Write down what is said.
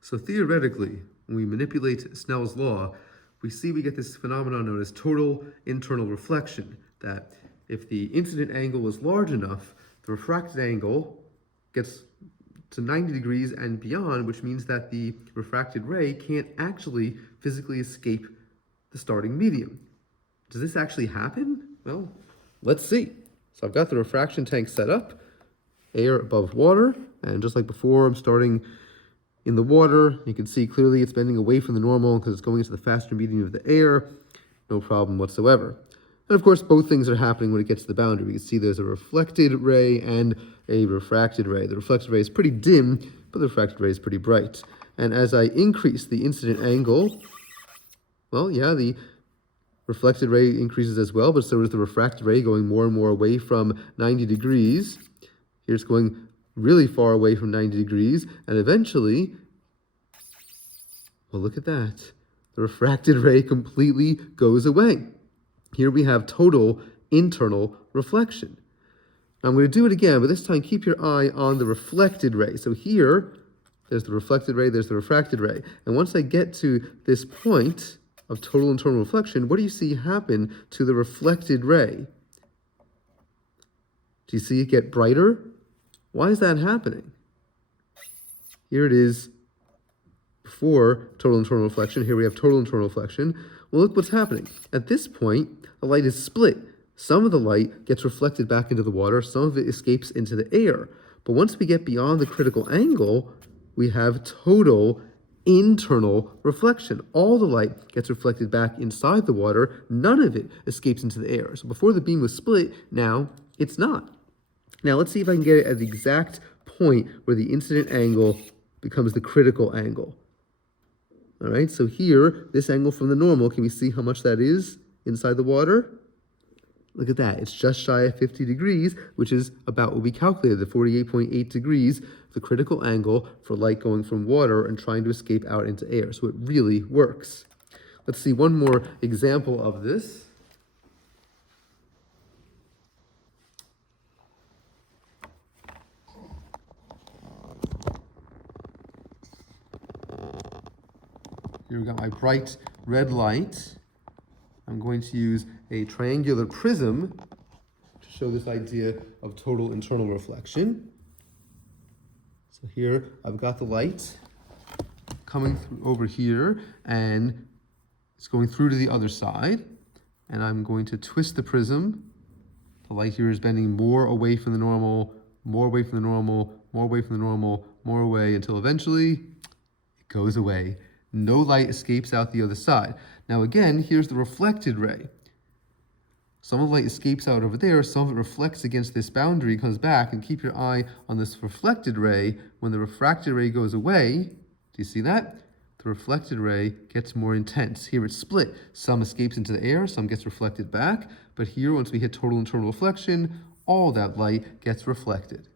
So theoretically, when we manipulate Snell's law, we get this phenomenon known as total internal reflection, that if the incident angle is large enough, the refracted angle gets to 90 degrees and beyond, which means that the refracted ray can't actually physically escape the starting medium. Does this actually happen? Well, let's see. So I've got the refraction tank set up, air above water, and just like before, I'm starting in the water. You can see clearly it's bending away from the normal because it's going into the faster medium of the air. No problem whatsoever. And of course, both things are happening when it gets to the boundary. We can see there's a reflected ray and a refracted ray. The reflected ray is pretty dim, but the refracted ray is pretty bright. And as I increase the incident angle, well, yeah, the reflected ray increases as well, but so is the refracted ray, going more and more away from 90 degrees. Here it's going really far away from 90 degrees, and eventually, well, look at that. The refracted ray completely goes away. Here we have total internal reflection. Now I'm going to do it again, but this time keep your eye on the reflected ray. So here, there's the reflected ray, there's the refracted ray. And once I get to this point of total internal reflection, what do you see happen to the reflected ray? Do you see it get brighter? Why is that happening? Here it is before total internal reflection. Here we have total internal reflection. Well, look what's happening. At this point, the light is split. Some of the light gets reflected back into the water. Some of it escapes into the air. But once we get beyond the critical angle, we have total internal reflection. All the light gets reflected back inside the water. None of it escapes into the air. So before the beam was split, now it's not. Now let's see if I can get it at the exact point where the incident angle becomes the critical angle. All right, so here, this angle from the normal, can we see how much that is inside the water? Look at that, it's just shy of 50 degrees, which is about what we calculated, the 48.8 degrees, the critical angle for light going from water and trying to escape out into air. So it really works. Let's see one more example of this. Here we've got my bright red light. I'm going to use a triangular prism to show this idea of total internal reflection. So here I've got the light coming through over here, and it's going through to the other side. And I'm going to twist the prism. The light here is bending more away from the normal, more away from the normal, more away from the normal, more away, until eventually it goes away. No light escapes out the other side. Now again, here's the reflected ray. Some of the light escapes out over there, some of it reflects against this boundary, comes back, and keep your eye on this reflected ray. When the refracted ray goes away, do you see that? The reflected ray gets more intense. Here it's split. Some escapes into the air, some gets reflected back, but here once we hit total internal reflection, all that light gets reflected.